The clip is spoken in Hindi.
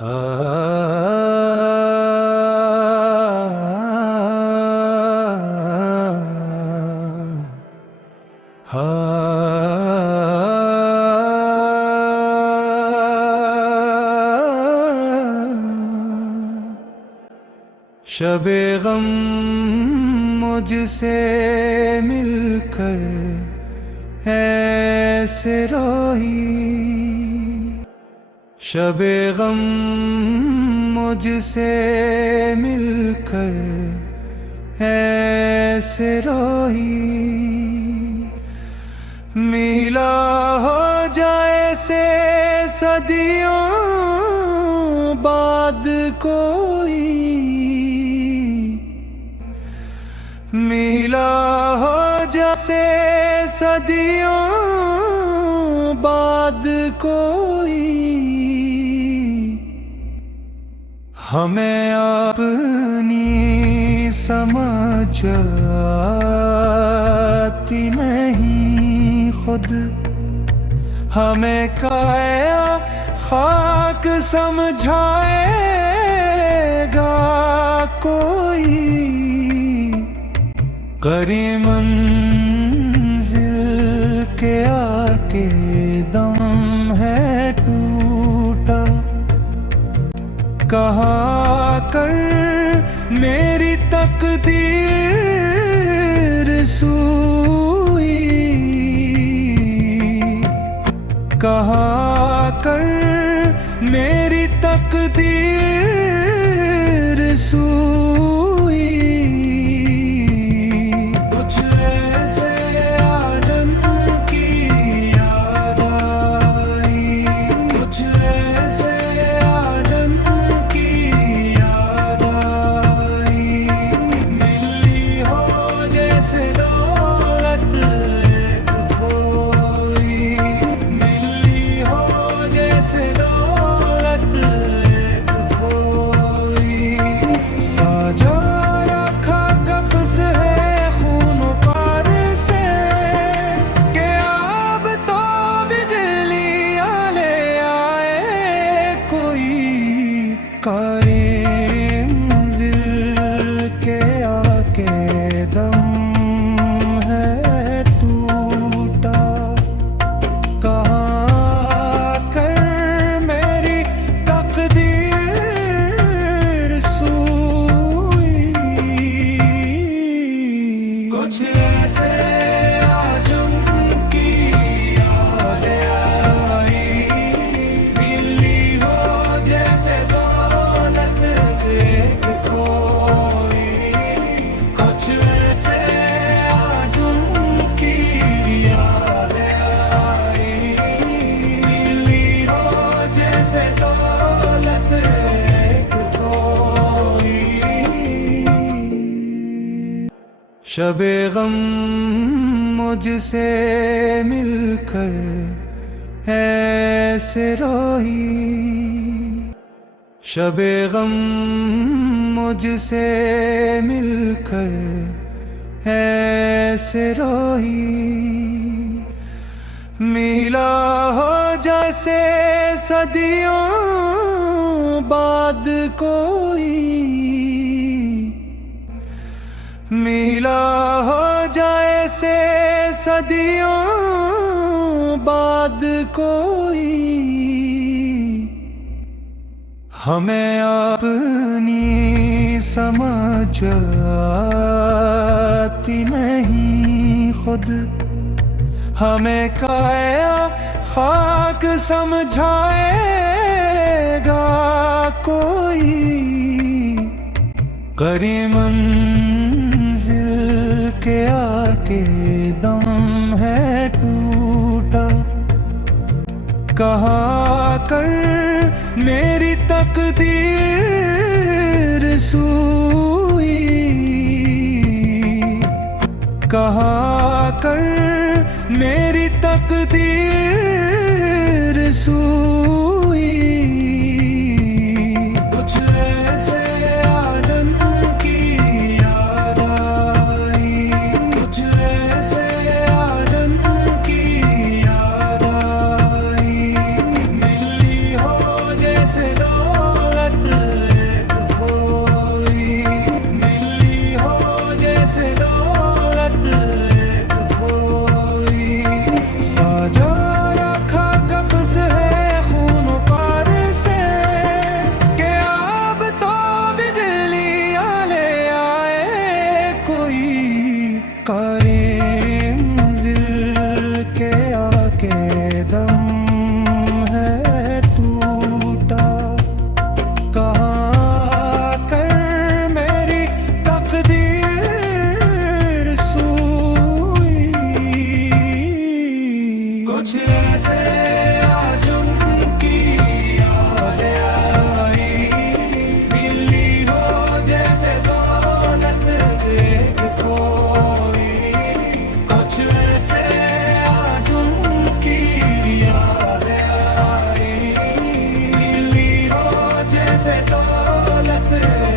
शबे गम मुझसे मिलकर ऐसे रोई, शबे गम मुझसे मिलकर ऐसे रोई। मिला हो जाए से सदियों बाद कोई, मिला हो जैसे सदियों बाद कोई। हमें अपनी समझ आती नहीं खुद, हमें काया खाक समझाएगा कोई। करीब मंजिल के आके दम है टूटा, कहा कर मेरी तकदीर सूई, कहा कर मेरी तकदीर सूई। शबे गम मुझसे मिलकर ऐसे रोई, शबे गम मुझसे मिलकर ऐसे रोई। मिला हो जैसे सदियों बाद कोई, मिला हो जाए से सदियों बाद कोई। हमें अपनी समझ आती नहीं खुद, हमें काया खाक समझाएगा कोई। करीब मंजिल के आके दम है टूटा, कहा कर मेरी तकदीर सूई, कहा कर मेरी तकदीर सूई। से दो से दौलत